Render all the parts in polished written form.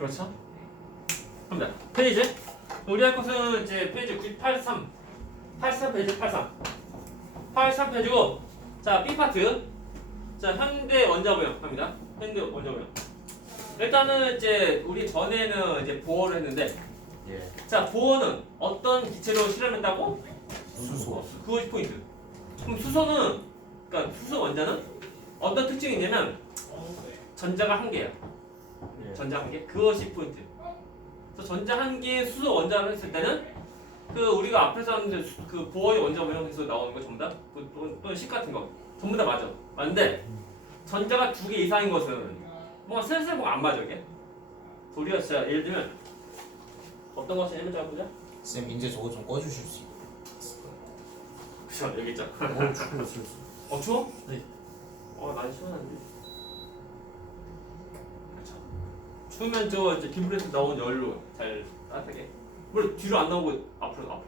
그렇죠? 갑니다. 페이지. 우리 할 것은 이제 페이지 83. 83페이지 83. 83페이지고, 자, B파트. 자, 현대 원자부형 합니다. 현대 원자부형. 일단은 이제 우리 전에는 이제 보어를 했는데, 예. 자, 보어는 어떤 기체로 실험했다고? 수소. 그것이 포인트. 그럼 수소는, 그러니까 수소 원자는 어떤 특징이 있냐면 전자가 한 개야. 예. 전자 한 개. 그것이 포인트. 그래서 전자 한 개의 수소 원자를 했을 때는 그 우리가 앞에서 하는 그 보어의 원자 모형에서 나오는 거 전부 다 또는 식 같은 거 전부 다 맞아. 맞는데 전자가 두 개 이상인 것은 뭔가 슬슬 뭔가 안 맞아 이게. 우리가 진짜 예를 들면 어떤 것이 예를 들어 보자. 쌤 이제 저거 좀 꺼주실 수 있을까요? 그쵸 여기 있죠. 추웠어요. 추워? 네. 많이 시원한데. 그렇죠. 추우면 저 이제 기물에서 나온 열로 잘 따뜻하게. 물론 뒤로 안 나오고 앞으로.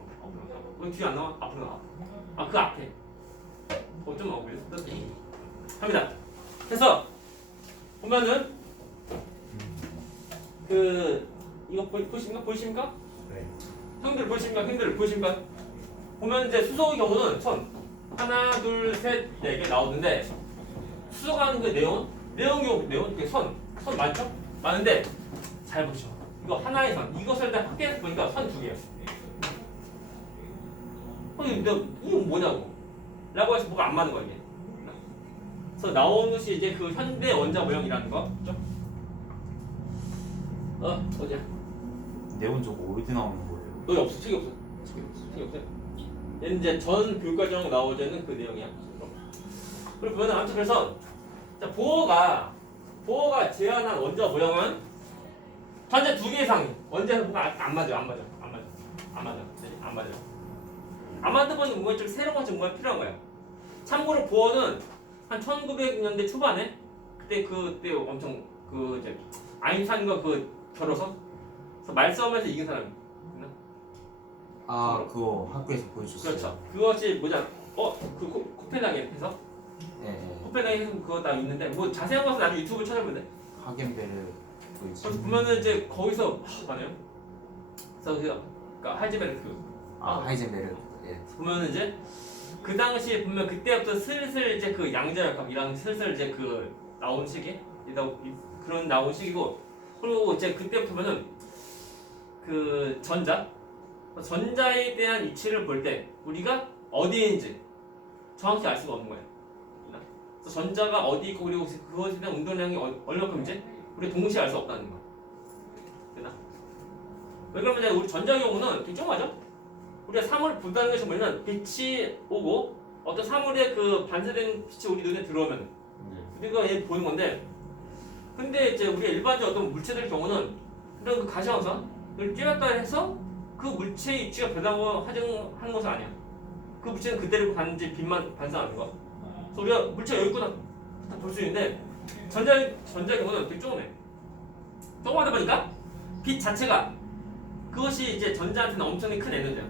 왜 뒤에 안 나와? 앞으로 나와. 그 앞에. 좀 나오고 따뜻해. 합니다. 그래서 보면은 그 이거 보이십니까? 네. 형들 보이십니까? 보면 이제 수소의 경우는 선 하나, 둘, 셋, 네 개 나오는데 수소가 하는 그 네온 이렇게 선 많죠? 많은데 잘 보시죠. 이거 하나의 선 이것을 다 합계해서 보니까 선 두 개예요. 이거 뭐냐고? 라고 해서 뭐가 안 맞는 거야 이게. 그래서 나오는 것이 이제 그 현대 원자 모형이라는 거. 그죠? 어디야? 네온 저거 어디 나오는 거예요? 너희 없어, 책이 없어. 얘는 이제 전 교육과정 나오자는 그 내용이야. 그리고 보면 아무튼 그래서 자, 보어가 제안한 원자 모형은 전자 두 개 이상 원자에서 뭐가 안 맞아. 안 맞는 건 뭔가 좀 새로운 것이 뭔가 필요한 거야. 참고로 보어는 한 1900년대 초반에 그때 엄청 그 이제 아인슈타인과 그 겨뤄서 그래서 말싸움에서 이긴 사람이. 그거 학교에서 보여줬어요. 그렇죠. 그것이 뭐냐? 코펜하겐에서 예. 코펜하겐에서 그거 다 있는데 뭐 자세한 것은 나중에 유튜브 찾아보면 돼. 하겐베르 그 있지. 그래서 보면은 이제 거기서 봐요. 그래서 그러니까 하이젠베르크. 하이젠베르. 예. 보면은 이제 그 당시에 보면 그때부터 슬슬 이제 그 양자역학이랑 슬슬 이제 그 나온 시기 그런 나온 시기고 그리고 이제 그때부터 보면은 그 전자에 대한 이치를 볼 때 우리가 어디에 있는지 정확히 알 수가 없는 거예요. 그래서 전자가 어디 있고 그리고 그것에 대한 운동량이 얼마큼인지 우리가 동시에 알 수 없다는 거. 되나? 왜 그러면 이제 우리 전자 경우는 되게 좁아져. 우리가 사물을 본다는 것이 뭐냐면 빛이 오고 어떤 사물의 그 반사된 빛이 우리 눈에 들어오면 우리가 얘 보는 건데 근데 이제 우리가 일반적인 어떤 물체들 경우는 이런 그 가시광선을 쬐었다 해서 그 물체의 입지가 변하고 하는 것은 아니야. 그 물체는 그대로 가는지 빛만 반사하는 거. 그래서 우리가 물체가 여기 있구나 다 볼 수 있는데 전자 경우는 되게 조그매. 조그마다 보니까 빛 자체가 그것이 이제 전자한테는 엄청나게 큰 에너지야.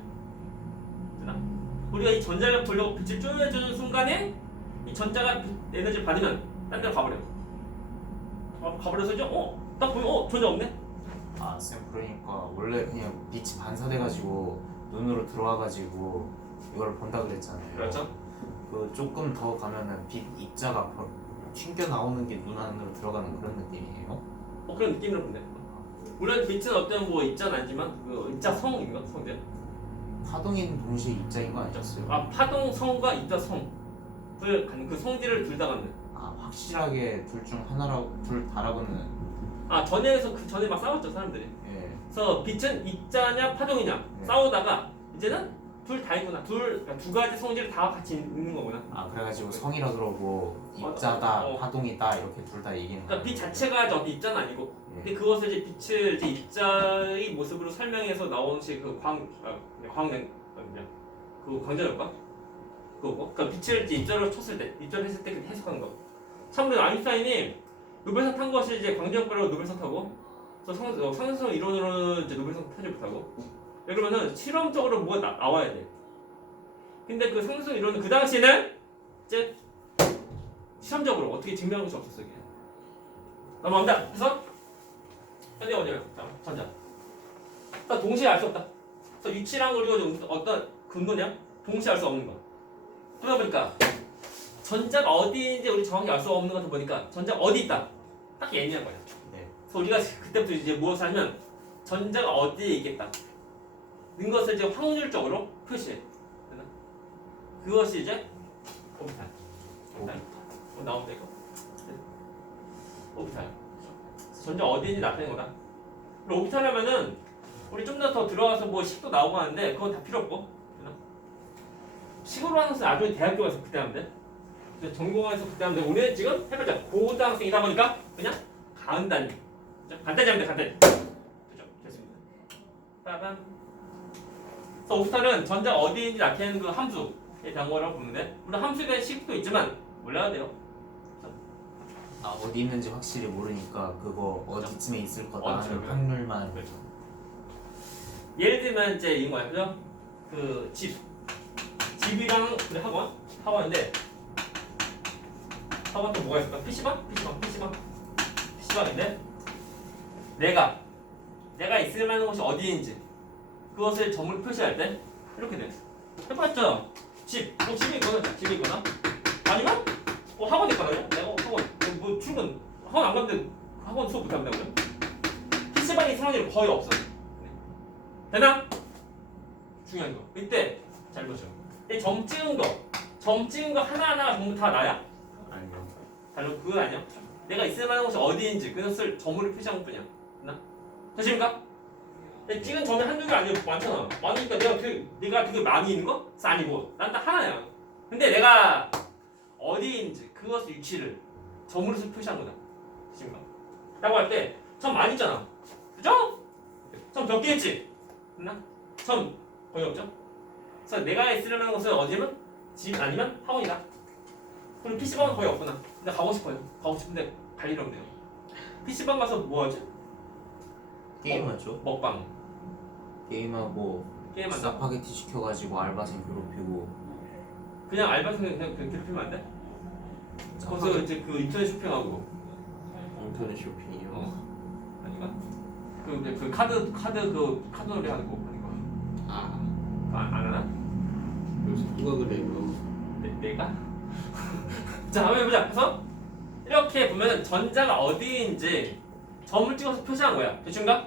되나? 우리가 이 전자를 보려고 빛을 쪼여주는 순간에 이 전자가 에너지를 받으면 딴 데로 가버려. 가버려서 이제 딱 보면 전자 없네. 쌤 그러니까 원래 그냥 빛이 반사돼가지고 눈으로 들어와가지고 이걸 본다 그랬잖아요. 그렇죠. 그 조금 더 가면은 빛 입자가 튕겨 나오는 게 눈 안으로 들어가는 그런 느낌이에요? 그런 느낌으로 본대. 물론 빛은 어떤 뭐 입자는 아니지만 그 입자 성인가 성대. 파동인 동시에 입자인 거 아니었어요? 파동성과 입자성을 갖는 그 성질을 둘 다 갖는. 확실하게 둘 중 둘 다라고는. 전에서 그 전에 막 싸웠죠 사람들이. 예. 그래서 빛은 입자냐 파동이냐 싸우다가 이제는 둘 다 있구나. 그러니까 두 가지 성질이 다 같이 있는 거구나. 그래가지고 성이라 그러고 입자다 파동이다 이렇게 둘 다 얘기는. 그러니까 빛 자체가 저기 입자는 아니고. 예. 근데 그것을 이제 빛을 이제 입자의 모습으로 설명해서 나오는 그 광전효과 그거고. 그러니까 빛을 이제 입자로 쳤을 때, 입자를 했을 때 해석하는 거. 참고로 아인슈타인이 노벨상 탄 것이 이제 광전효과로 노벨상 타고, 그래서 상승성 이론으로는 이제 노벨상 타지 못하고. 왜 그러면은 실험적으로 뭐가 나와야 돼. 근데 그 상승성 이론은 그 당시에는 이제 실험적으로 어떻게 증명할 것이 없었어요. 넘어갑니다. 그래서 전자 어디예요? 자, 전자. 자, 동시에 알 수 없다. 그래서 위치랑 그리고 어떤 근거냐? 동시에 알 수 없는 거. 그러다 보니까 전자가 어디인지 우리 정확히 알 수 없는 것 같아 보니까 전자가 어디 있다. 딱 얘기한 거야. 네. 그래서 우리가 그때부터 이제 무엇을 하면 전자가 어디에 있겠다. 는 것을 이제 확률적으로 표시해. 됐나? 그것이 이제 오비탈. 나온다 이거. 오비탈. 전자 어디인지 나타내는 거다. 그리고 오비탈 하면은 우리 좀 더 들어가서 뭐 식도 나오고 하는데 그건 다 필요 없고. 됐나? 식으로 하는 것은 나중에 대학교 가서 그때 하면 돼. 그래서 전공해서 그때 하면 돼. 우리는 지금 해보자. 고등학생이다 보니까 그냥 가은 단위. 간단히 하면 돼. 간단히. 그죠? 됐습니다. 빠밤. 그래서 오비탈은 전자가 어디인지 나타내는 그 함수에 대한 거라고 보는데 물론 함수에 대한 식도 있지만 몰라야 돼요. 아 어디 있는지 확실히 모르니까 그거 어디쯤에 있을 거다 그렇죠. 하는 확률만. 그렇죠. 예를 들면 이제 이거 뭐야, 그죠? 그 집이랑 그래 학원인데 학원 또 뭐가 있을까? PC방인데 내가 있을 만한 곳이 어디인지 그것을 점으로 표시할 때 이렇게 돼. 해봤죠? 집이 있거나 아니면 뭐 학원이 있거나 내가 학원 뭐 출근 학원 안 가는데 학원 수업 못 한다고요? PC방에 있을 확률이 거의 없어. 되나? 중요한 거. 이때 잘 보죠. 이 점 찍은 거 하나하나가 전부 다 나야? 아니요. 달로 그건 아니야. 내가 있을 만한 곳이 어디인지 그것을 점으로 표시한 것뿐이야. 됐나? 되십니까? 찍은 점이 한두 개 아니고 많잖아. 많으니까 내가 되게 많이 있는 거? 아니고 난 딱 하나야. 근데 내가 어디인지 그것의 위치를 점으로 표시한 거다. 되십니까? 라고 할 때 점 많이 있잖아. 그죠? 점 몇 개 있지? 됐나? 점 거의 없죠? 그래서 내가 있으려는 곳은 어디면 집 아니면 학원이다. 그리고 PC방은 거의 없구나. 근데 가고 싶은데 갈 일 없네요. PC방 가서 뭐 하지? 게임하죠. 먹방. 게임하고 게임한다. 짜파게티 시켜가지고 알바생 괴롭히고. 그냥 알바생 그냥 괴롭히면 안 돼? 거기서 이제 그 인터넷 쇼핑하고. 인터넷 쇼핑이요. 아닌가? 그 카드 놀이 하는 거 아닌가? 안 하나? 요새 누가 그래요? 내가? 자, 한번 해보자. 그래서 이렇게 보면 전자가 어디인지 점을 찍어서 표시한 거야. 대충가?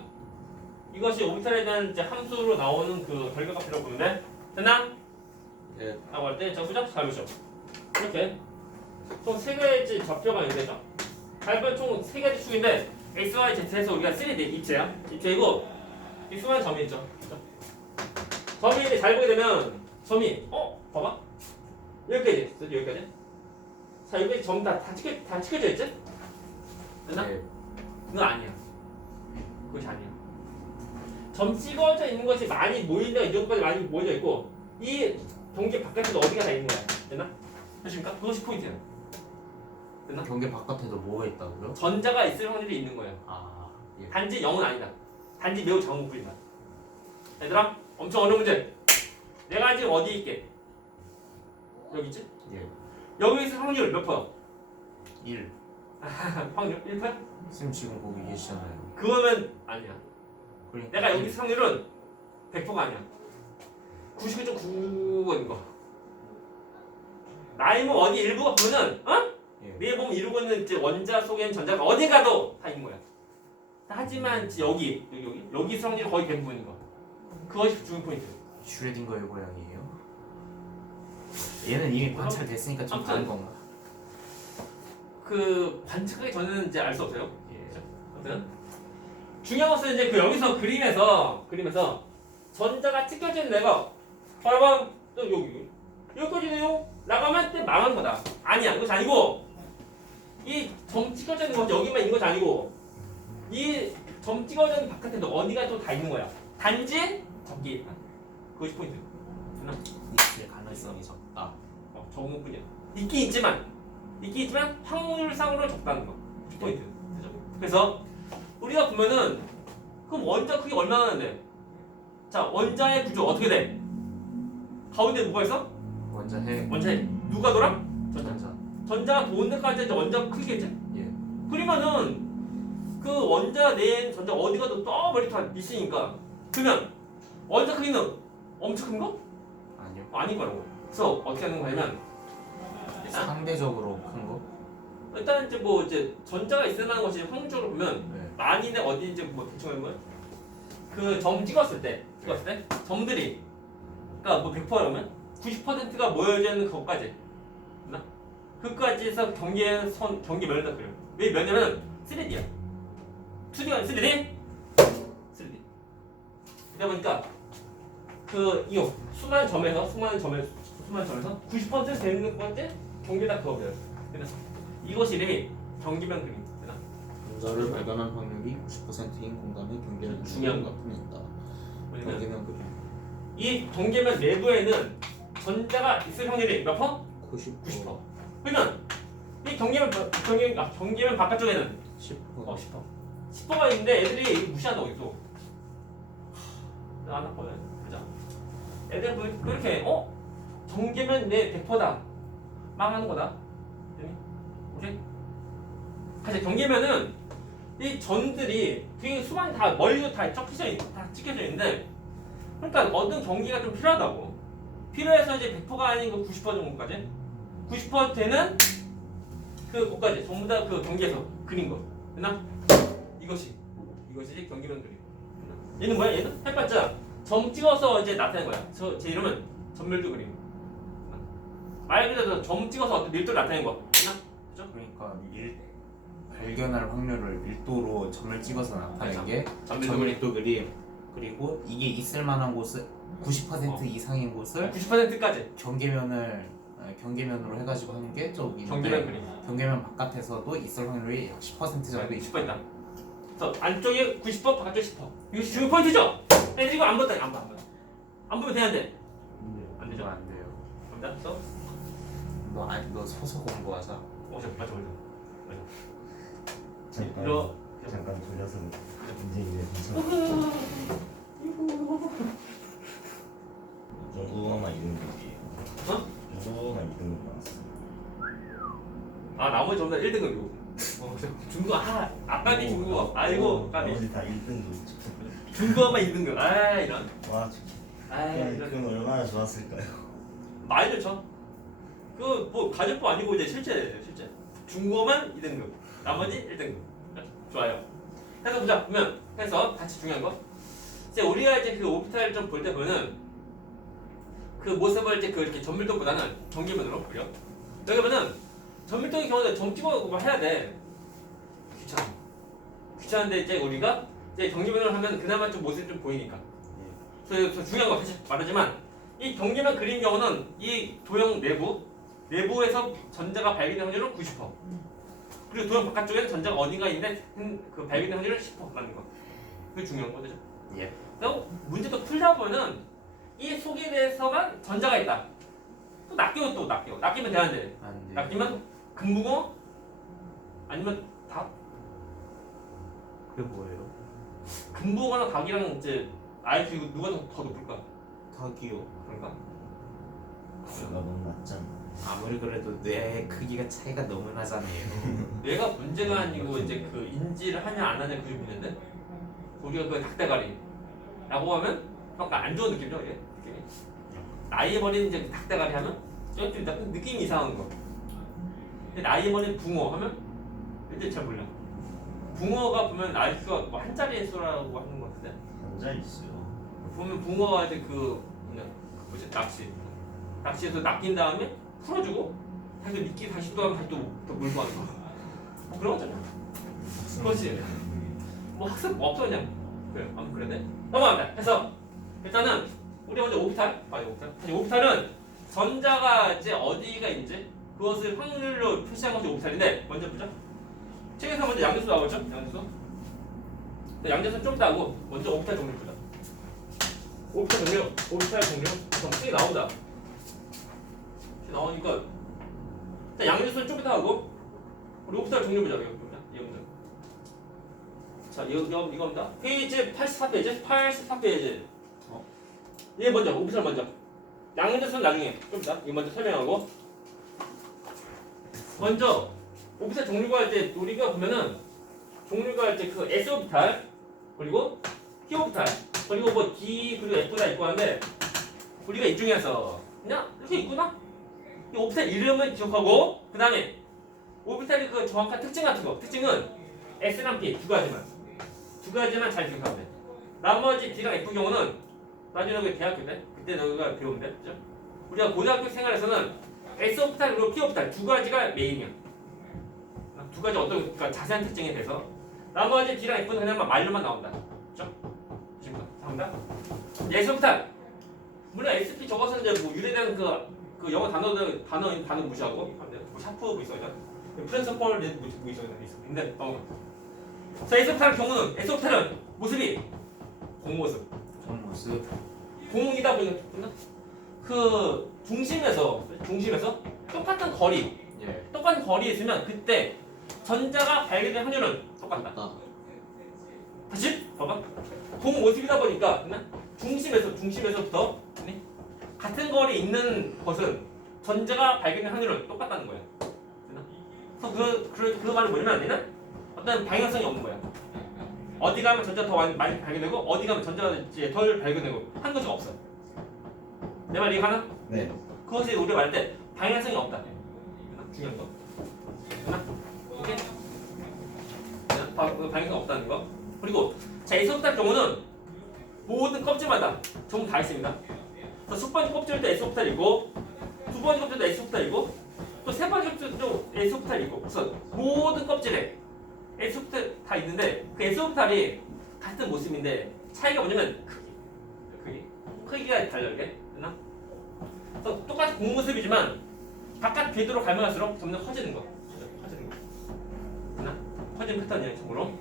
이것이 오비탈에 대한 이제 함수로 나오는 그 결과값이라고 보면 돼. 됐나? 네. 라고 할 때, 자, 보자. 잘 보죠. 이렇게 총 3가지 좌표가 있는데죠. 발판 총 3가지 축인데 x, y, z에서 우리가 3D 입체이고 이 수많은 점이 있죠. 그죠? 점이 잘 보게 되면 점이 봐봐. 여기까지 있어. 여기까지. 자, 여기까지 점 다 찍혀져 있지? 됐나? 네. 그건 아니야. 그것이 아니야. 점 찍어져 있는 것이 많이 모인다. 이 정도까지 많이 모여져 있고 이 경계 바깥에도 어디가 다 있는 거야. 됐나? 되십니까? 그것이 포인트야. 됐나? 경계 바깥에도 뭐가 있다고요? 전자가 있을 확률이 있는 거예요. 아 예. 단지 0은 아니다. 단지 매우 작은 뿐이다. 얘들아, 엄청 어려운 문제. 내가 지금 어디 있게? 여기 있지? 예. 여기 있을 확률 몇 퍼? 1. 확률 1%? 쌤 지금 거기 계시잖아요. 그거는 아니야. 그러니까 내가 여기 있을 확률은 100%가 아니야. 99.9%인 거. 나의 몸 어디 일부가 보면, 예. 내 몸 이루고 있는 이제 원자 속에 있는 전자가 어디 가도 다 있는 거야. 하지만 여기 있을 확률이 거의 대부분인 거. 그것이 중요 포인트. 슈레딩거의 고양이에요. 얘는 이미 관찰됐으니까 좀 아무튼. 다른 건가? 그 관측하기 전에는 이제 알 수 없어요. 예. 아무튼 중요한 것은 이제 그 여기서 그림에서 전자가 찍혀져 있는 애가 봐봐 또 여기까지네요. 나가면 때 망한 거다. 아니야, 이것이 아니고 이 점 찍혀져 있는 것 여기만 있는 것이 아니고 이 점 찍어져 있는 바깥에도 어디가 또 다 있는 거야. 단지 적게 있다. 그것이 포인트. 됐나? 있을 가능성이 적다. 적은 것뿐이야. 있긴 있지만 확률상으로 적다는 거. 포인트. 그죠? 그래서 우리가 보면은 그럼 원자 크기 얼마나 나는데? 자, 원자의 구조 어떻게 돼? 가운데 뭐가 있어? 원자핵. 원자에 누가 돌아? 전자. 전자가 도는 데까지 이제 원자 크기겠지? 예. 그러면은 그 원자 내엔 전자 어디 가도 떠버리 다 있으니까 그러면 원자 크기는 엄청 큰 거? 아니요. 아닌 거라고. 그래서 어떻게 하는 거냐면 상대적으로 큰 거? 일단 이제 뭐 이제 전자가 있으라는 것이 확률적으로 보면 네. 많이는 어디인지 뭐 대충 하는 거야? 그 점 찍었을 때 점들이 그러니까 뭐 100%라면 90%가 모여져 있는 그것까지 맞나? 그까지 해서 경계 선 경계 면을 다 그려. 왜 면이면 3D야. 2D가 아니라 3D? 3D. 그러다 보니까 그 이 수많은 점에서 90% 되는 것까지 경계 다 그어버려요. 그래서 이것이 이름이 경계면 그림. 되나? 전자를 발견한 확률이 90%인 공간의 경계를 중요한 거. 나타낸다. 뭐냐면 경계면 그림. 이 경계면 내부에는 전자가 있을 확률이 몇 퍼? 90%. 90%. 그러면 이 경계면 바깥쪽에는 10%. 10%. 10%가 있는데 애들이 무시한다고 있어. 안 왔거든. 그죠? 애들 뭐 이렇게 경계면 내 100%다. 망하는 거다. 오케이? 사실 경계면은 이 전들이 되게 수많이 다 멀리도 다 찍혀져 있는데 그러니까 어떤 경계가 좀 필요하다고. 필요해서 이제 100%가 아닌 그 90% 정도까지 90% 되는 그 것까지 전부 다 그 경계에서 그린 거. 됐나? 이것이 경계면 그림. 얘는 뭐야? 얘는 해봤자 점 찍어서 이제 나타낸 거야. 제 이름은 점밀도 그림. 말 그대로 점 찍어서 어떤 밀도를 나타낸 거. 됐나? 그죠? 그러니까 발견할 확률을 밀도로 점을 찍어서 나타낸 게 점밀도 그림. 점밀도 그림. 그리고 이게 있을 만한 곳을 90% 이상인 곳을 90%까지 경계면으로 해가지고 하는 게 좀 경계면 있는데 그림. 경계면 바깥에서도 있을 확률이 약 10% 정도 있다. 10% 있다. 그래서 안쪽에 90%, 바깥쪽에 10%. 이거 중요 포인트죠? 애들 이거 안 봤다. 안 보면 되는데. 안 되죠? 안 돼요. 갑니다. 그래서 너 서서 공부하자. 맞아. 잠깐 이거 잠깐 돌려서 이제 괜찮아. 중국어만 2등급이에요. 어? 중국어만 2등급 나왔어. 나머지 전부 다 1등급이고. 중국어 아까지 중국어. 아이고 까비. 나머지 다 1등급. 중국어만 2등급. 이런. 와, 이런. 그럼 얼마나 좋았을까요? 많이 좋죠. 그 뭐 가정법 아니고 이제 실제. 중국어만 2등급. 나머지 1등급. 좋아요. 해서 보자. 보면 해서 같이 중요한 거. 이제 우리가 이제 그 오비탈 좀 볼 때 보면은 그 모습을 이제 그 이렇게 전밀도보다는 경계면으로 그려. 여기 보면은 전밀도의 경우는 점 찍어 뭐 해야 돼. 귀찮은데 이제 우리가 이제 경계면을 하면 그나마 좀 모습이 좀 보이니까. 그래서 중요한 거 다시 말하지만 이 경계면 그린 경우는 이 도형 내부에서 전자가 발견될 확률은 90%. 그리고 도형 바깥쪽에는 전자가 어딘가 있는데 그 발견될 확률은 10%라는 거. 그게 중요한 거죠. 예. 그리고 문제도 풀다 보면은 이 속에 대해서만 전자가 있다. 또 낚이면 되는데 안 돼. 낚이면 금붕어 아니면 닭? 그게 뭐예요? 금붕어랑 닭이랑 이제 IQ 누가 더 높을까? 닭이요. 그런가? 내가 너무 낮잖아. 아무리 그래도 뇌 크기가 차이가 너무 나잖아요. 얘가 문제가 아니고 이제 그 인지를 하냐 안 하냐 그게 문제인데 우리가 그 닭대가리라고 하면 약간 안 좋은 느낌이죠 이게 느낌이. 나이 버린 이제 닭대가리 하면 좀 약간 느낌이 이상한 거. 근데 나이 버린 붕어 하면 이제 잘 몰라. 붕어가 보면 IQ가 뭐 한 자리 수라고 하는 것 같은데 혼자 있어요. 보면 붕어가 이제 뭐지 낚시에서 낚인 다음에 풀어주고 다시 미끼 다시 또 하면 다시 또 물고 하는 거. 뭐 그런 거잖아. 그렇지. 뭐 학습 뭐 없어 그냥. 그래. 아무튼 그랬네. 넘어갑니다. 그래서 일단은 우리 먼저 오비탈은 전자가 이제 어디가 있는지 그것을 확률로 표시한 것이 오비탈인데 먼저 보죠. 책에서 먼저 양대수 나오죠? 양대수 좀 이따 하고 먼저 오비탈 종류 보자. 오비탈 종류 책에 나온다. 나오니까 일단 양대수는 좀 이따 하고 우리 오비탈 종류 보자. 이겁니다. 자, 이겁니다. 페이지 84페이지. 얘 먼저, 오비탈 먼저. 양대수는 나중에 좀 이따. 이거 먼저 설명하고. 먼저, 오비탈 종류가 이제 우리가 보면은 종류가 이제 그 S 오비탈 그리고 P 오비탈 그리고 뭐 D 그리고 F가 있고 하는데 우리가 이 중에서 그냥 이렇게 있구나. 이 오비탈 이름을 기억하고 그 다음에 오비탈의 그 정확한 특징 같은 거. 특징은 S랑 P 두 가지만 잘 기억하면 돼. 나머지 D랑 F 경우는 나중에 너희 대학교 때 그때 너희가 배우는데, 그죠? 우리가 고등학교 생활에서는 S 오비탈 그리고 P 오비탈 두 가지가 메인이야. 두 가지 어떤 그러니까 자세한 특징에 대해서 나머지 D랑 F는 그냥 말로만 나온다. 그죠? 보십니까? 나온다. S 오비탈 물론 SP 적어서 이제 뭐 유래된 그 영어 단어 무시하고 하면 돼요. 뭐 샤프 뭐 있어요. 프린서폴 뭐 있어요. 근데 자 S 오비탈의 경우는 S 오비탈은 모습이 공모습. 모습. 공이다 보니까 그 중심에서 똑같은 거리, 예. 똑같은 거리에 있으면 그때 전자가 발견될 확률은 똑같다. 아, 다시 봐봐. 공 모습이다 보니까 중심에서부터 같은 거리에 있는 것은 전자가 발견될 확률은 똑같다는 거야. 그래서 그 말은 뭐냐면 얘는 어떤 방향성이 없는 거야. 어디 가면 전자가 더 많이 발견되고 어디 가면 전자가 이제 덜 발견되고 한 것이 없어. 내 말 이해가나? 네. 그것이 우리가 말할 때 방향성이 없다. 중요한 거. 되나? 오케이? 방향성 없다는 거. 그리고 자, S 오비탈 경우는 모든 껍질마다 전부 다 있습니다. 그래서 첫 번째 껍질도 S 오비탈이고 두 번째 껍질도 S 오비탈이고 또 세 번째 껍질도 S 오비탈이고 그래서 모든 껍질에 S 오비탈 다 있는데 그 S 오비탈이 같은 모습인데 차이가 뭐냐면 크기가 달라요. 이게 되나? 그래서 똑같이 공모습이지만 바깥 궤도로 가면 갈수록 점점 커지는 거. 커지는 거. 되나? 커지는 패턴이에요, 참고로.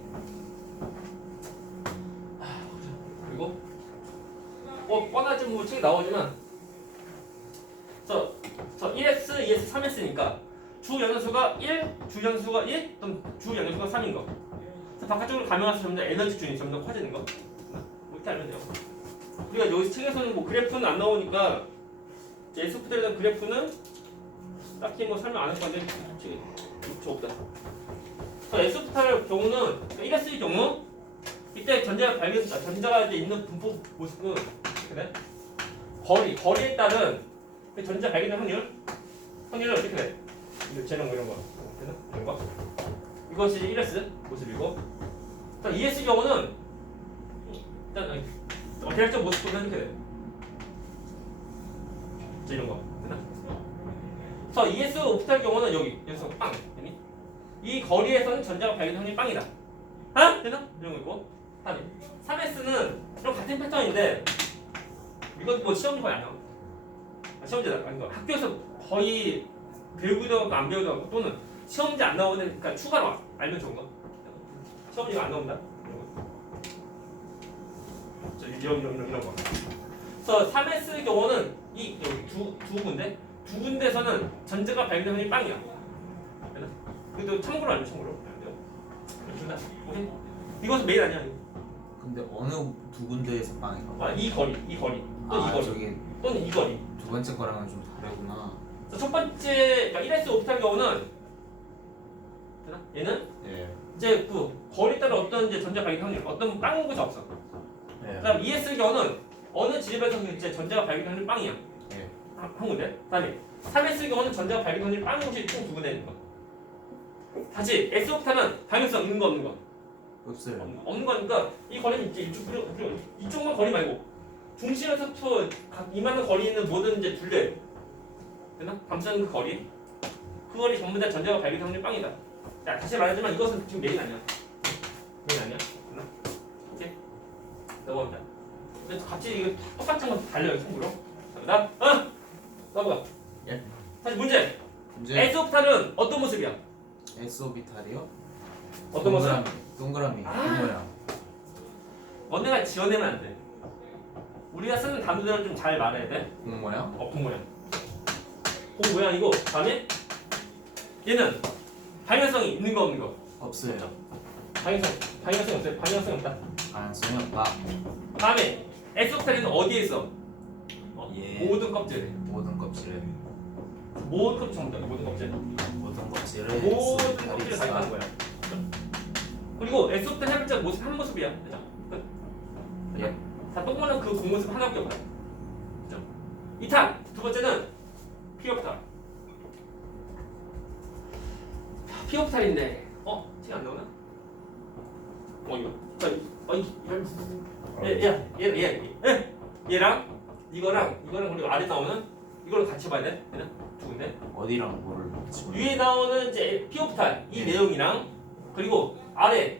그리고 뻔하지 뭐 책이 나오지만 저 1S, 2S, 3S니까 주 영역수가 1, 주 영역수가 1, 또는 주 영역수가 3인 거. 그래서 바깥쪽으로 가면 갈수록 점점 에너지 준이 점점 커지는 거. 이렇게 알면 돼요. 우리가 여기 책에서는 뭐 그래프는 안 나오니까 S 오비탈에 대한 그래프는 딱히 뭐 설명 안 할 건데 책이 없다. S 오비탈의 경우는 1S의 경우 이때 전자가 이제 있는 분포 모습은 그래? 거리에 따른 그 전자 발견된 확률은 어떻게 돼? 재능 뭐 이런 거, 이런 거. 이것이 1S 모습이고, 2S 경우는 일단 대략적 모습은 이렇게 돼. 자, 이런 거, 되나? 그래서 2S 오비탈 경우는 여기서 빵, 되니? 이 거리에서는 전자가 발견된 확률이 빵이다. 아? 되나? 이런 거 있고. 3S는 이런 같은 패턴인데 이것도 뭐 시험지 거의 안 나와. 시험지다. 아니 학교에서 거의 배우기도 하고 안 배우기도 하고 또는 시험지 안 나오는 그러니까 추가로 알면 좋은 거. 시험지가 안 나온다. 이런 거. 그래서 3S 경우는 이 여기 두 군데에서는 전자가 발견된 확률이 빵이야. 그래도 참고로 알면 참고로. 준다. 오케이. 이것은 매일 아니야. 이거. 근데 어느 두 군데에서 빵인가? 이 거리, 또는 이 거리, 저기 또는 이 거리. 두 번째 거랑은 좀 다르구나. 첫 번째, 그러니까 1S 오비탈 경우는 되나? 얘는 예. 이제 그 거리에 따라 어떤 이제 전자 발견 확률, 어떤 빵인 것이 없어. 예. 그다음 2S 경우는 어느 지점에서 이제 전자가 발견 확률 빵이야. 예. 한 군데. 그다음에 3S 경우는 전자가 발견 확률 빵인 곳이 총 두 군데 있는 거. 다시 S 오비탈은 방향성 있는 거 없는 거. 없어요. 없는 거니까 이 거리는 이제 이쪽만 거리 말고 중심에서부터 이만한 거리 있는 모든 이제 둘레 되나? 감싸는 그 거리 전부 다 전자가 발견 확률 빵이다. 자, 다시 말하지만 이것은 지금 메인 아니야. 메인 아니야. 되나? 오케이. 넘어갑니다. 근데 같이 이거 똑같은 거 달려요, 참고로. 자, 넘어가. 예. 다시 문제. 문제. S 오비탈은 어떤 모습이야? S 오비탈이요? 어떤 모습? 동그라미. 아. 그 모양. 너네가 지어내면 안 돼. 우리가 쓰는 단어들을 좀 잘 말해야 돼. 공 모양? 공 모양. 공 모양이고, 다음에 얘는 방향성이 있는 거 없는 거. 없어요. 방향성이 없어요. 방향성이 없다. 가능성이 없다. 다음에 S 오비탈은 어디에 있어? 예. 모든 껍질에. 모든 껍질에. 모든 껍질 전부 다 모든 껍질. 모든 껍질에 모든 S 껍질에 오비탈이 다 있다는 있다. 거야. 그리고 S부터 해봤자 모습 한 모습이야. 그죠? 끝. 예. 자, 똥모는 그 공모습 하나밖에 없다. 그죠? 2탄 두 번째는 P옵탈. P옵탈인데 책 안 나오나? 이거. 자, 얘랑 이거랑 우리 아래 나오는 이걸 같이 봐야 돼. 그냥 두 군데. 어디랑 뭐를 같이 보는 위에 나오는 이제 P옵탈 이 네. 내용이랑 그리고 아래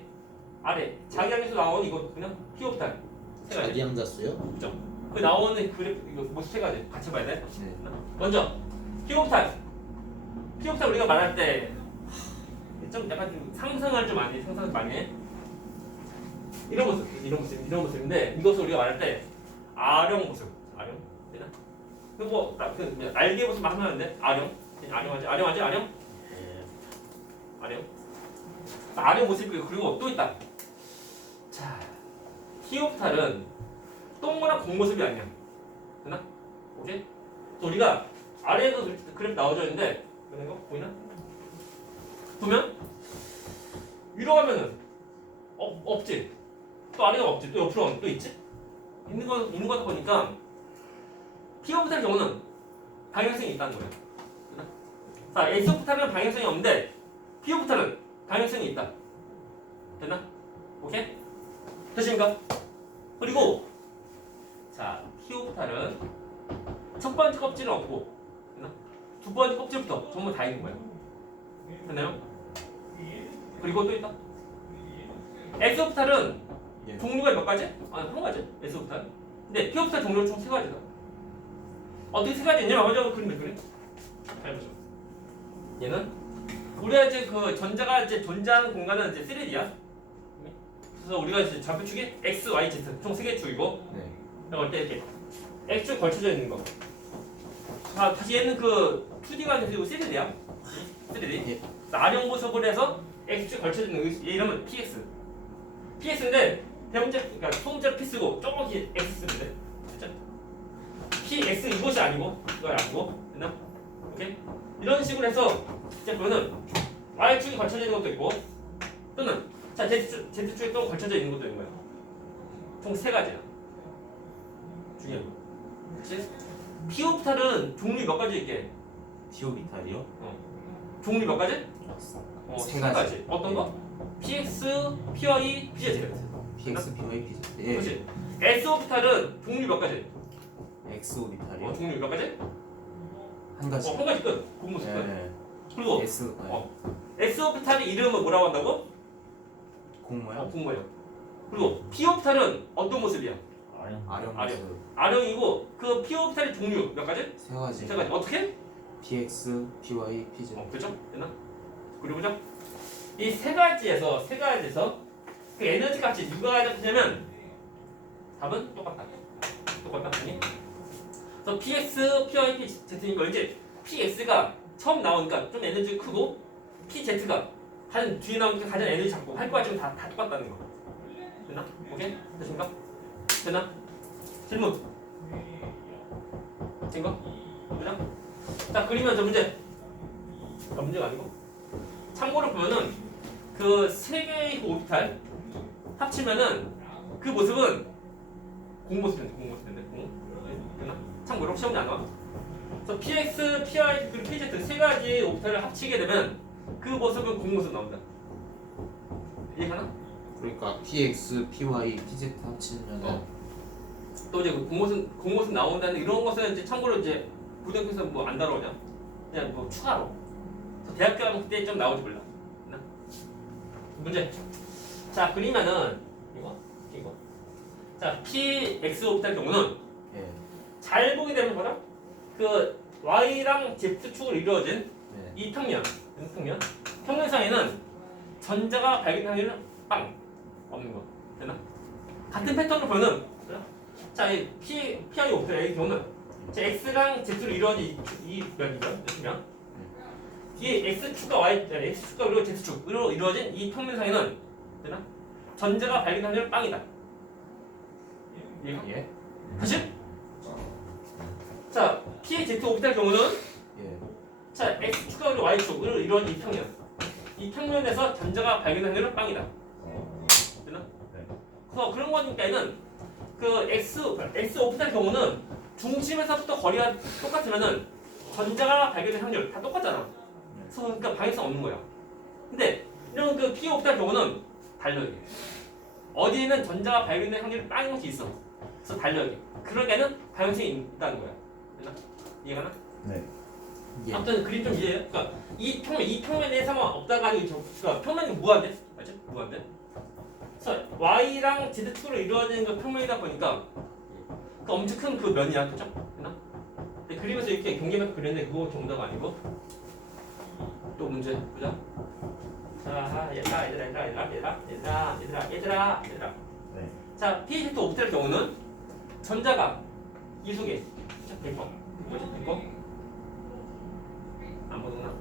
자기항에서 나오는 이거 그냥 P옵탈 세 가지. 자기양자수요? 그죠? 그 나오는 그래프 이거 모습 세 가지 같이 봐야 돼. 네. 먼저 P옵탈 우리가 말할 때 좀 약간 좀 상상을 좀 많이 해. 이런 모습인데 이것을 우리가 말할 때 아령 모습, 아령 되나? 그리고 그 날개 모습 하면 하는데 아령하지? 아령 모습이 그리고 또 있다. 자, T옵탈은 동그란 공 모습이 아니야. 되나? 오케이? 또 우리가 아래에도 그래프 나와져 있는데 이런 거 보이나? 보면 위로 가면은 없지. 또 아래가 없지. 또 옆으로 가면 또 있지. 있는 거 보니까 T옵탈 경우는 방향성이 있다는 거예요. 되나? 자, S옵탈은 방향성이 없는데 P옵탈은 방향성이 있다. 됐나? 오케이? 되십니까? 그리고 자, P옵탈은 첫 번째 껍질은 없고 됐나? 두 번째 껍질부터 전부 다 있는 거예요. 됐나요? 그리고 또 있다. S옵탈은 예. 종류가 몇 가지? 한 가지. S옵탈. 근데 P옵탈 종류는 총 세 가지다. 어떻게 세 가지 있냐면 먼저 그림 몇 그림? 잘 보죠. 얘는 우리가 이제 그 전자가 이제 존재하는 공간은 이제 3D야. 그래서 우리가 이제 좌표축이 X, Y, Z 총 3개 축이고 네. 이럴 때 이렇게 X축 걸쳐져 있는 거. 자, 다시 얘는 그 2D가 아니고 3D야. 3D. 예. 아령 모습을 해서 X축 걸쳐져 있는 얘 이름은 PX. PX인데 대문자 그러니까 소문자로 P 쓰고 조금씩 X 쓰는데. 됐죠? PX 이것이 아니고 이거 아니고 됐나? 오케이? 이런 식으로 해서 이제 그거는 Y축이 걸쳐져 있는 것도 있고 또는 자 Z축에 또 걸쳐져 있는 것도 있는 거야. 총 세 가지야. 중요한 거. 그치? P옵탈은 종류 몇 가지 있게? T오비탈이요? 종류 몇 가지? 세 세 가지. 가지. 어떤 거? PX, PY, PZ. PX, PY, PZ. 예. 그렇지. S오비탈은 종류 몇 가지? X오비탈이요? 종류 몇 가지? 한 가지. 한 가지 끝. 공모습 끝. 예. 그리고 S. S오비탈의 이름은 뭐라고 한다고? 공모요? 공모예요. 그리고 P오비탈은 어떤 모습이야? 아령. 아령 아령. 모습. R형이고 그 P오비탈의 종류 몇 가지? 세 가지. 세 가지. 어떻게? PX, PY, PZ. 그렇죠? 됐나? 그리고 보자. 이 세 가지에서 그 에너지 값이 누가 가장 크냐면 답은 똑같다. 아니? 그래서 PX, PY, PZ니까 이제 PX가 처음 나오니까 좀 에너지가 크고 PZ가 한 뒤에 나오니까 가장 에너지 작고 할 거야 지금 다 똑같다는 거. 됐나? 오케이? 됐습니까? 됐나? 질문. 된 거? 보자. 자 그리면 저 문제. 문제가 아니고. 참고로 보면은 그 세 개의 오비탈 합치면은 그 모습은 공모습인데 됐나? 참고로 시험이 안 나와. 그래서 PX, PI 그리고 PZ 세 가지 오비탈을 합치게 되면 그 모습은 공모습 나온다. 이해가나? 그러니까 PX, PY, PZ 합치면은 또 이제 그 공모습 나온다는 이런 것은 이제 참고로 이제 고등학교에서 뭐 안 다뤄오냐? 그냥 뭐 추가로. 그래서 대학교 가면 그때 좀 나올지 몰라. 됐나? 문제. 자 그리면은 이거. 자 PX 오비탈 경우는 예. 잘 보게 되면 뭐라? 그 Y랑 Z축으로 이루어진 네. 이 평면상에는 전자가 발견 확률은 빵 없는 거 되나? 같은 패턴으로 보면 자, 이 PI 오피의 경우는 X랑 Z로 이루어진 이 면이죠, 면. 뒤에 X축과 X축과 그리고 Z축으로 이루어진 이 평면상에는 되나? 전자가 발견 확률은 빵이다. 이해가? 예. 다시? 자, PZ 오비탈 경우는 예. 자, X축과 그리고 Y축으로 이루어진 이 평면에서 전자가 발견 확률은 빵이다. 그래서 그런 거니까는 그 x 오프탈 경우는 중심에서부터 거리가 똑같으면은 전자가 발견될 확률 다 똑같잖아. 그래서 그러니까 방향성 없는 거야. 근데 이런 그 p 오프탈 경우는 달려 이게. 어디에는 전자가 발견될 확률이 빵 것이 있어. 그래서 달려 이게. 그러게는 방향성이 있다는 거야. 됐나? 이해가 나? 네. 예. 아무튼 그림 좀 이해해요. 그러니까 이 평면에서만 없다가 그러니까 평면이 무한대, 맞죠? 무한대. 그래서 y랑 z2로 이루어지는 그 평면이다 보니까 그 엄청 큰 그 면이야, 그죠? 됐나? 근데 그림에서 이렇게 경계면 그렸는데 그거 정답 아니고 또 문제 보자. 자, 얘들아. 네. 자, pz 오프텔 경우는 전자가 이속에 100%. 뭐지? 100%? 안 보는구나.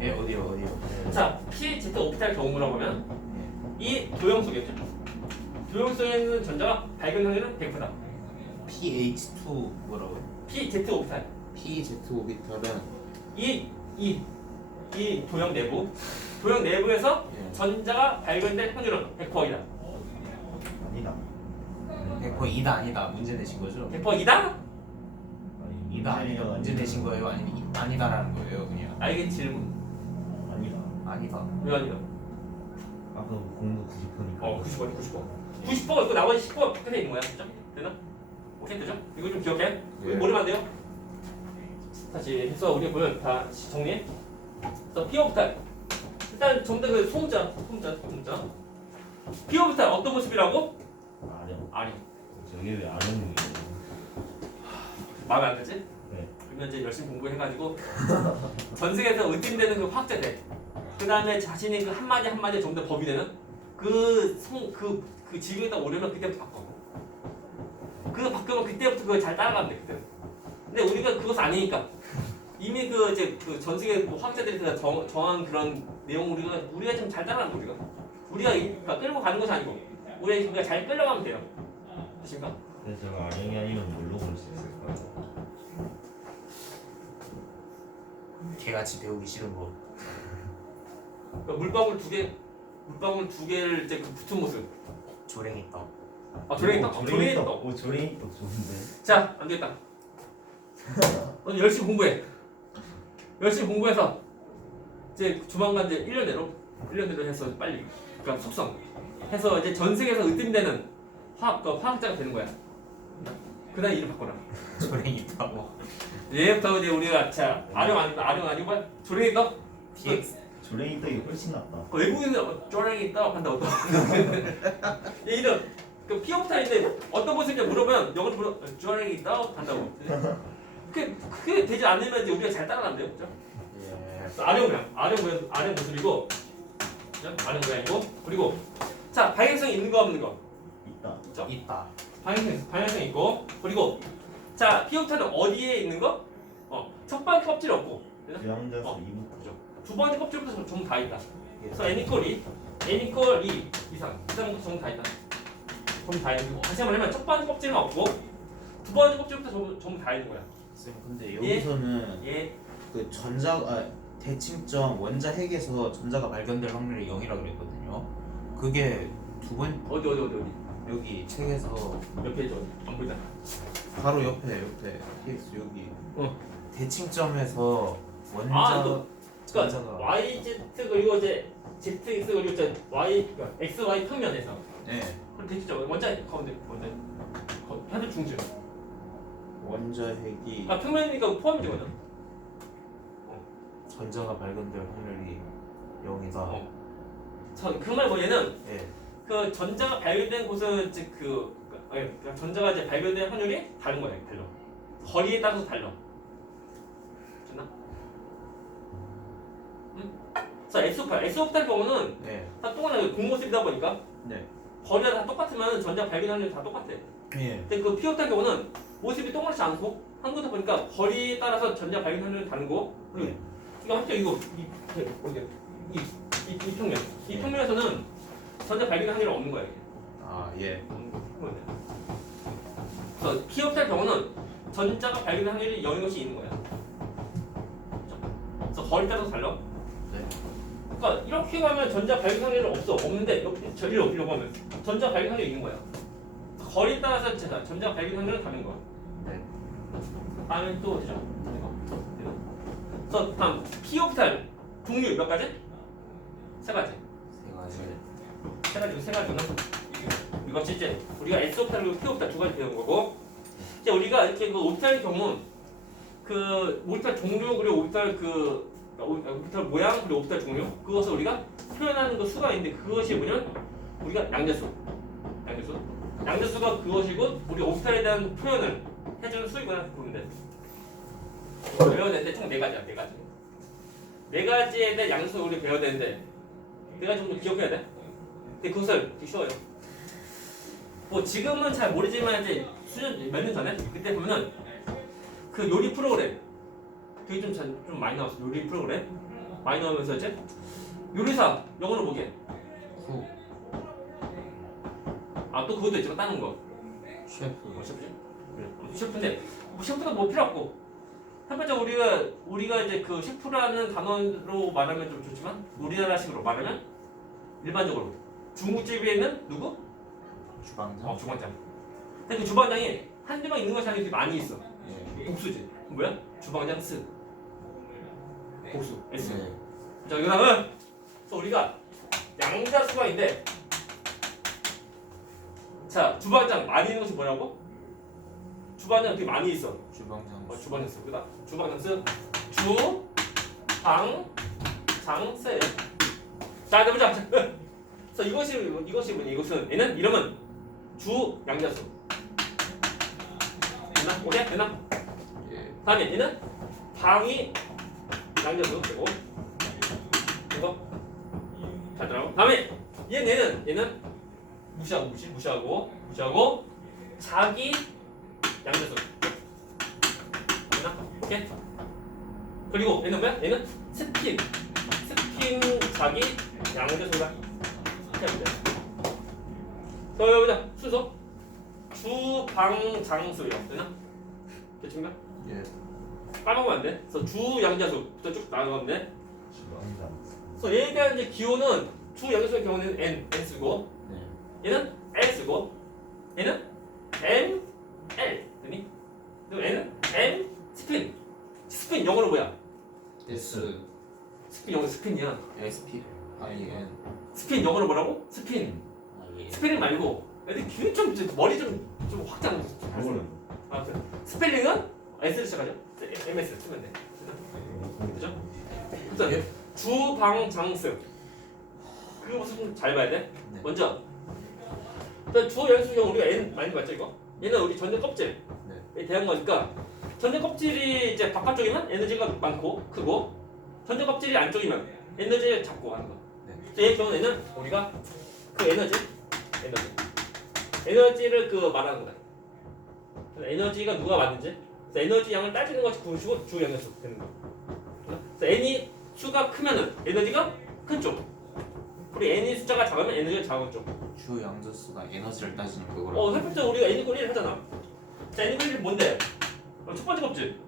예, 어디요? 자, pz 오프텔 경우라고 하면 이 도형 속에죠. 도형 속에 있는 전자가 발견 확률은 100%다. PH2 뭐라고요? pz 오프텔. PZ 오비탈은 이 도형 내부에서 예. 전자가 발견될 확률은 100%이다. 아니다. 100% 아니다 문제 내신 거죠? 100%이다? 이다 아니다 문제 내신 거예요? 아니면 아니다라는 거예요 그냥? 아, 이게 질문. 아니다. 아니다. 왜 아니다? 아까 공부 90%니까. 90%가 있고 나머지 10%가 끝에 있는 거야. 그죠? 되나? 오케이, 되죠? 이거 좀 기억해. 예. 모르면 안 돼요. 다시 해서 우리 보면 다 정리해. 그래서 P오브탈. 일단 전부 다그 소문자. P오브탈 어떤 모습이라고? 아령. 아니. 저게 왜 아령이에요? 마음에 안 들지? 네. 그러면 이제 열심히 공부해가지고 전 세계에서 의심되는 그 화학자들. 그 다음에 자신이 그 한마디 전부 다 법이 되는 그 지구에다 오려면 그때부터 바꿔. 그거 바꾸면 그때부터 그걸 잘 따라가면 돼, 그때는. 근데 우리가 그것은 아니니까. 이미 그 이제 그 전 세계 그 화학자들이 다 정한 그런 내용 우리가 좀 잘 따라가는 거 우리가 그러니까 끌고 가는 것이 아니고 우리가 잘 끌려가면 돼요. 아십니까? 근데 제가 아령이 아니면 뭘로 볼 수 있을까요? 개같이 배우기 싫은 거. 그러니까 물방울 두 개를 이제 그 붙은 모습. 조랭이 떡. 조랭이 떡. 조랭이 떡. 오, 조랭이 떡 좋은데. 자, 안 되겠다. 너 열심히 공부해. 열심히 공부해서 이제 조만간 이제 1년 내로 해서 빨리 그러니까 속성 해서 이제 전 세계에서 으뜸되는 화학자가 되는 거야. 그다음 이름 바꿔라. 조랭이 떡. 얘부터 이제 우리가 자 아령 아니고 뭐야? 조랭이 떡. TX. 조랭이 떡이 훨씬 낫다. 외국인은 조랭이 떡 한다고 또. 얘 이름 그 피오프타인데 어떤 모습이냐 물어보면 영어로 물어 조랭이 떡 한다고. 그게 되지 않으면 이제 우리가 잘 따라가면 돼요, 그죠? 예. 아령 모습이고, 그죠? 아령 모양이고, 그리고 자 방향성이 있는 거 없는 거, 있다. 그죠? 있다. 방향성 있고, 그리고 자 피오타는 어디에 있는 거? 첫 번째 껍질 없고, 그죠? 주양자수 어. 2부터. 그죠? 두 번째 껍질부터 전부 다 있다. 그래서 예. n 이퀄 2 이상부터 전부 다 있다. 전부 다 있는 거. 다시 한번 하면 첫 번째 껍질은 없고, 두 번째 껍질부터 전부 다 있는 거야. 쌤 근데 예. 여기서는 얘 그 대칭점 원자 핵에서 전자가 발견될 확률이 0이라고 그랬거든요. 그게 두 번 어디 여기 책에서 몇 페이지 어디? 안 보이잖아. 바로 옆에 TX 여기 대칭점에서 원자 그러니까 전자가 YZ 그리고 이제 ZX 그리고 이제 Y 그러니까 XY 평면에서 네. 그럼 대칭점 원자 가운데 하늘 중심. 원자 핵이 아 평면이니까 포함이거든. 전자가 발견될 확률이 0이다. 그 말 뭐냐면 예. 그 전자가 발견된 곳은 즉 그러니까 전자가 이제 발견된 확률이 다른 거예요. 달라. 거리에 따라서 달라. 됐나? 응? 그래서 S-오프탈 경우는 네. 다 똑같은 공모습이다 보니까 네. 거리가 다 똑같으면 전자 발견 확률이 다 똑같아. 예. 근데 그 P-오프탈 경우는 모습이 똑같지 않고 한 거다 보니까 거리에 따라서 전자 발견 확률이 다른 거고 그리고 이거 합쳐 이 평면 이 평면에서는 전자 발견 확률이 없는 거야. 이게. 아 예. 그래서 P-오프탈 경우는 전자가 발견 확률이 0인 것이 있는 거야. 그래서 거리 따라서 달라. 네. 그러니까 이렇게 가면 전자 발견 확률은 없는데 이렇게 가면 전자 발견 확률이 있는 거야. 거리에 따라서 전자 발견 확률은 다른 거야. 네. 다음에 또 어디죠? 그래서 다음 p-오비탈 종류 몇 가지? 세 가지. 세 가지는 이거 이제 우리가 s-오비탈 그리고 p-오비탈 두 가지 배운 거고, 이제 우리가 이렇게 그 오비탈의 경우 그 오비탈 종류 그리고 오비탈 모양 그리고 오비탈 종류 그것을 우리가 표현하는 그 수가 있는데 그것이 뭐냐면 우리가 양자수가 그것이고 우리 오비탈에 대한 표현을 해주는 수이구나 보면 돼. 배워야 되는데 총 4가지야. 4가지에 대한 양자수 우리 배워야 되는데 4가지 정도 기억해야 돼. 근데 그것을 되게 쉬워요. 뭐 지금은 잘 모르지만 이제 수년 몇 년 전에 그때 보면은 그 요리 프로그램 되게 좀 많이 나왔어. 요리 프로그램 많이 나오면서 이제 요리사 영어로 뭐게? 쿡, 또 그것도 있지만 다른 거. 셰프, 셰프지? 그래. 셰프인데 셰프가 뭐 필요 없고 첫 번째 우리가 이제 그 셰프라는 단어로 말하면 좀 좋지만 우리나라식으로 말하면 일반적으로 중국집에 있는 누구? 주방장. 주방장. 근데 그 주방장이 한두 명 있는 것이 아니고 되게 많이 있어. 예. 복수지. 뭐야? 주방장 스. 복수. S. 네. 자, 그다음은 그래서 우리가 양자수가 있는데 자, 주방장 많이 있는 것이 뭐라고? 주방장 되게 많이 있어. 주방장. 주방장 스. 그다음 주방장 스. 주, 방, 장, 스. 자, 해보자. 그래서 이것이 뭐냐? 이것은 얘는 이름은 주 양자수. 됐나? 오케이? 됐나? 예. 다음에 얘는 방이 양자수 되고 이거 잘 들어. 다음에 얘는 무시하고 자기 양자수. 됐나? 오케이? 그리고 얘는 뭐야? 얘는 스핀 자기 양자수다. 더 해보자. 순서 주방장수요. 되나? 됐습니까? 예. 까먹으면 안 돼. 그래서 주 양자수부터 쭉 나가는데, 주방장. 그래서 얘에 대한 이제 기호는 주 양자수의 경우는 n 쓰고, 네. 얘는 l 쓰고, 얘는 m l 되니? 그리고 얘는 m 스핀 영어로 뭐야? S. 스핀 영어로 스핀이야. SP. IN. 스핀 영어로 뭐라고? 스핀. 스펠링 말고 애들 귀 좀 머리 좀 확장. 그거는 아무튼 스펠링은 S를 시작하죠. MS 쓰면 돼. 그죠? 일단 주방장스 그 모습 잘 봐야 돼. 네. 먼저 일단 주 양수 경우 우리가 N 많이 봤죠 이거. 얘는 우리 전자 껍질 에 대한 거니까 전자 껍질이 이제 바깥쪽이면 에너지가 많고 크고 전자 껍질이 안쪽이면 에너지가 작고 하는 거. 얘의 경우에는 우리가 그 에너지를 그 말하는 거다. 에너지가 누가 맞는지 에너지 양을 따지는 것이 구시고 주 양자수 되는 거야. 그래서 n이 수가 크면은 에너지가 큰 쪽. 우리 n이 숫자가 작으면 에너지가 작은 쪽. 주 양자수가 에너지를 따지는 그거를. 첫 번째 우리가 n 이퀄 1 하잖아. 자, n 이퀄 1이 뭔데? 첫 번째 껍질.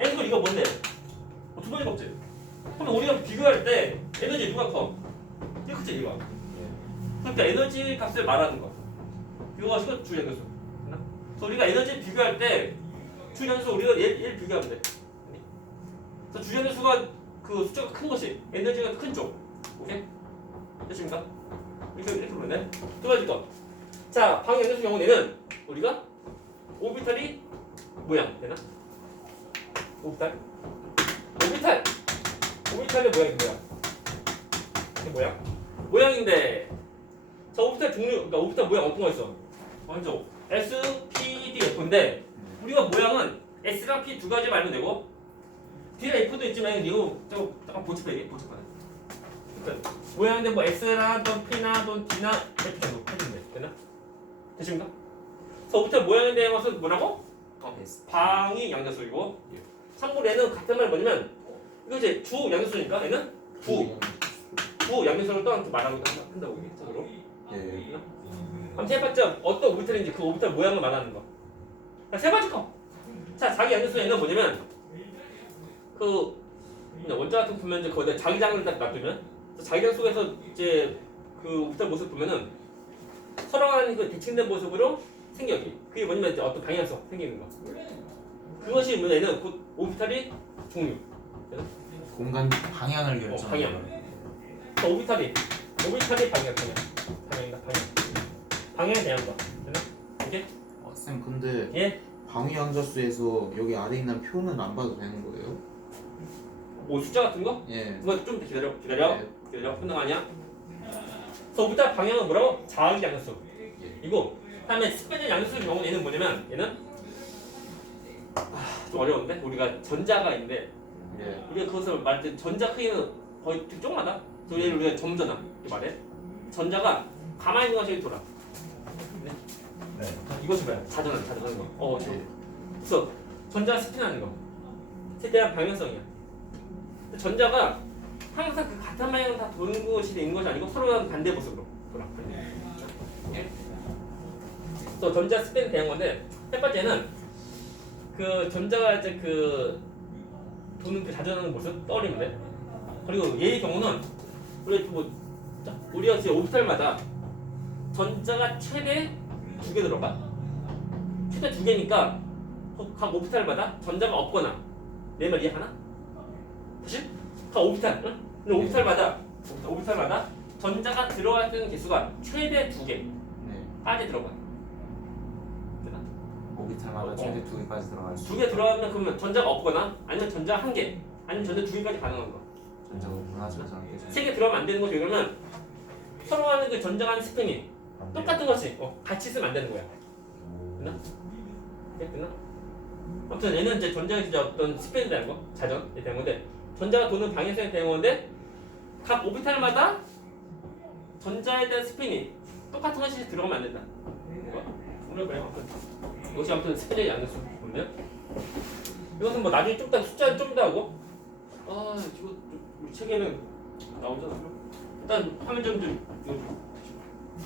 n 이퀄 이거 뭔데? 두 번째 껍질. 그럼 우리가 비교할 때 에너지 누가 커? 이거 크지 이거. 그러니까 에너지 값을 말하는 거. 이거가 주 양자수. 그래서 우리가 에너지 비교할 때 주 양자수 우리가 얘 비교하면 돼. 그래서 주 양자수가 그 숫자가 큰 것이 에너지가 큰 쪽. 오케이? 됐습니까? 이렇게 보면 돼. 두 번째 거. 자, 방 양자수 경우에는 우리가 오비탈이 모양 되나? 오비탈의 모양이 뭐야? 이게 뭐야? 모양인데 자 오비탈 종류, 그러니까 오비탈 모양 어떤 거 있어? 먼저 S, P, D, F인데 우리가 모양은 S랑 P 두 가지 말면 되고 D랑 F도 있지만 이거 좀 약간 복잡하네. 그러니까 모양인데 뭐 S나 또 P나 또 D나 F 정도 해주면 되나? 되십니까? 그래서 오비탈 모양에 대해서 뭐라고? 방이 양자수이고 참고로 얘는 같은 말 뭐냐면 이거 이제 주 양자수니까 얘는 주 양자수를 또 말하고 한다고 이게 참고로. 예. 아무튼 해봤자 어떤 오비탈인지 그 오비탈 모양을 말하는 거. 세 가지 거. 자, 자기 양자수에는 뭐냐면 그 원자 같은 거 보면 이제 거기다 자기장을 딱 놔두면 자기장 속에서 이제 그 오비탈 모습 보면은 서로 간의 그 대칭된 모습으로 생겨요. 그게 뭐냐면 이제 어떤 방향성 생기는 거. 그것이 뭐냐면 곧 오비탈이 종류. 공간 방향을 결정하는 방향. 오비탈이 방향에 대한 거. 되나? 이게 쌤 근데 예? 방위항자수에서 여기 아래 있는 표는 안 봐도 되는 거예요? 뭐 숫자 같은 거? 예. 뭐 좀 기다려. 네. 끝난 거 아니야? 그래서 오비탈 방향은 뭐라고? 자기 양수. 예. 이거 다음에 스페셜 양수의 경우는 얘는 뭐냐면 얘는 좀 어려운데 우리가 전자가 있는데 예. 우리가 그것을 말할 때 전자 크기는 거의 되게 조그마다. 그래서 얘를 우리가 점전화 이렇게 말해. 전자가 가만히 있는 것이 돌아. 네. 이것이 뭐야? 자전하는 거. 예. 그래서 전자가 스피하는 거. 에 대한 방향성이야. 근데 전자가 항상 그 같은 방향으로 다 도는 것이 있는 것이 아니고 서로 반대 모습으로 돌아. 그래서 전자 스피에 대한 건데 첫 번째는 그 전자가 이제 그 도는 그 자전하는 모습 떠올리면 돼. 그리고 얘의 경우는 우리가 이제 오비탈마다 전자가 최대 2개 들어가. 최대 2개니까 각 오비탈마다 전자가 없거나 내 말 이해하나? 다시? 각 오비탈, 응? 근데 오비탈마다 전자가 들어가는 개수가 최대 2개 네. 까지 들어가. 되나? 오비탈마다 최대 2개까지 들어갈 수 2개 들어가면 그러면 전자가 없거나 아니면 전자 1개 아니면 전자 2개까지 가능한 거. 전자가 없구나 전자가 3개 들어가면 안 되는 거죠. 그러면 서로 하는 그 전자가 하는 스핀이 똑같은 것이 같이 있으면 안 되는 거야. 됐나? 됐나? 아무튼 얘는 이제 전자의 진짜 어떤 스핀에 대한 거, 자전에 대한 건데 전자가 도는 방향성에 대한 건데 각 오비탈마다 전자에 대한 스핀이 똑같은 것이 들어가면 안 된다. 이것이 아무튼 스핀의 양수 보면 이것은 뭐 나중에 좀 더 숫자는 좀 더 하고 이거 우리 책에는 나오잖아. 일단 화면 좀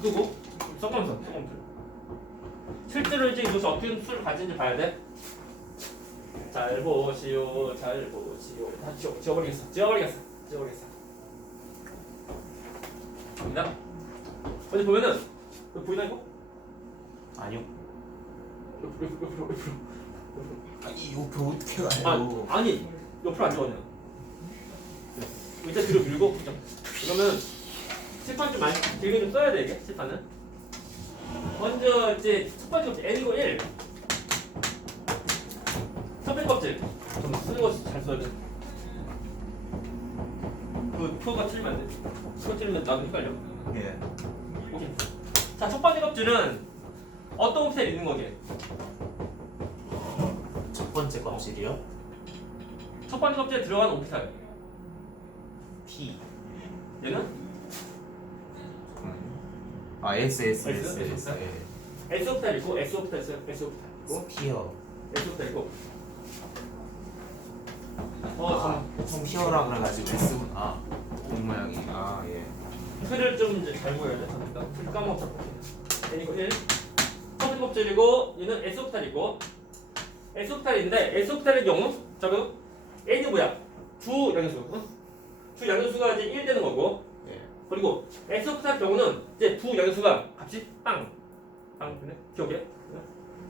끄고 섞으면서 실제로 이제 이것이 어떻게 수를 가지는지 봐야 돼. 잘 보시오. 다 지워버리겠어. 갑니다. 어디 보면은 이거 보이나 이거? 아니요. 옆으로. 아니 이거 어떻게 가요? 아니 옆으로 안 적었냐? 의자 뒤로 밀고 그러면 칠판 좀 많이 길게 좀 써야 돼 이게 칠판은. 먼저 이제 첫 번째 껍질 N이고 1 첫 번째 껍질 좀 쓰는 거 잘 써야 돼. 그 표가 틀리면 안 돼. 표 틀리면 나도 헷갈려. 예. 오케이. 자, 첫 번째 껍질은 어떤 옵셀이 있는 거게? 첫 번째 껍질이요? 첫 번째 껍질에 들어간 오피탈. T. 얘는 S. S? 예. S 오피탈 있고 S 오피탈 있어요. S 오피탈 있고 스피어. S 오피탈 있고. 스피어라 그래가지고 S구나. 공 모양이. 예. 틀을 좀 이제 잘 보여야 돼. 틀 까먹었어. N이고 1. 첫 번째 껍질이고 얘는 S 오피탈이고 S 오피탈인데 S 오피탈의 경우 저거 N이 뭐야? 주 양수. 응? 주 양수가 이제 1 되는 거고. 예. 그리고 S 오피탈 경우는 이제 부 양수가 값이 빵. 근데 기억해?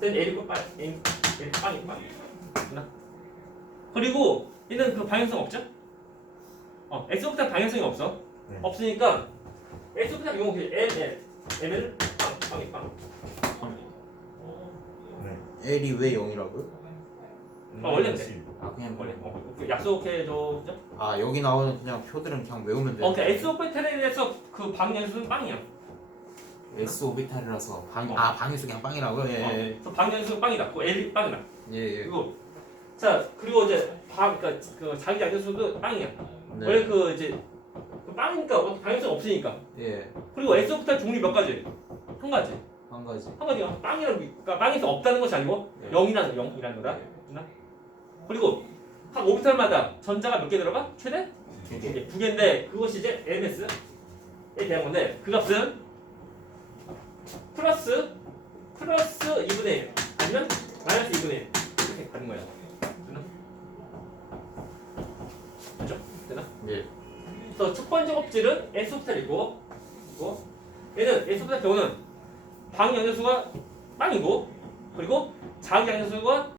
then L이고 빵. L 빵이 빵. 됐나? 그리고 얘는 그 방향성 없죠? S 오피탈 방향성이 없어. 네. 없으니까 S 오피탈 경우 M은 빵이 빵. 네. L이 왜 0이라고요? 원래 그래. 그냥 원래 약속해줘. 여기 나오는 그냥 표들은 그냥 외우면 돼요. 그러니까 S 오피탈에 대해서 그 방향수는 빵이야. S 오비탈이라서 방위수 그냥 빵이라고요? 예. 그래서 방향수 빵이다. 그 L이 빵이다. 예. 그리고 그리고 이제 그러니까 그 자기 양수도 빵이야. 네. 원래 그 이제 그 빵이니까 방향성 없으니까. 예. 그리고 S 오피탈 종류 몇 가지? 한 가지. 한 가지. 한 가지가 빵이라는 그러니까 빵에서 없다는 것이 아니고 네. 0이라는 거다. 그리고 각 오비탈마다 전자가 몇 개 들어가? 최대? 2개. 2개인데 그것이 이제 MS에 대한 건데 그 값은 플러스 2분의 1 아니면 마이너스 2분의 1 이렇게 가는 거야. 되나? 맞죠? 되나? 예. 그래서 첫 번째 껍질은 S호텔이고, 얘는 S호텔 경우는 방향수가 빵이고, 그리고 자기양수가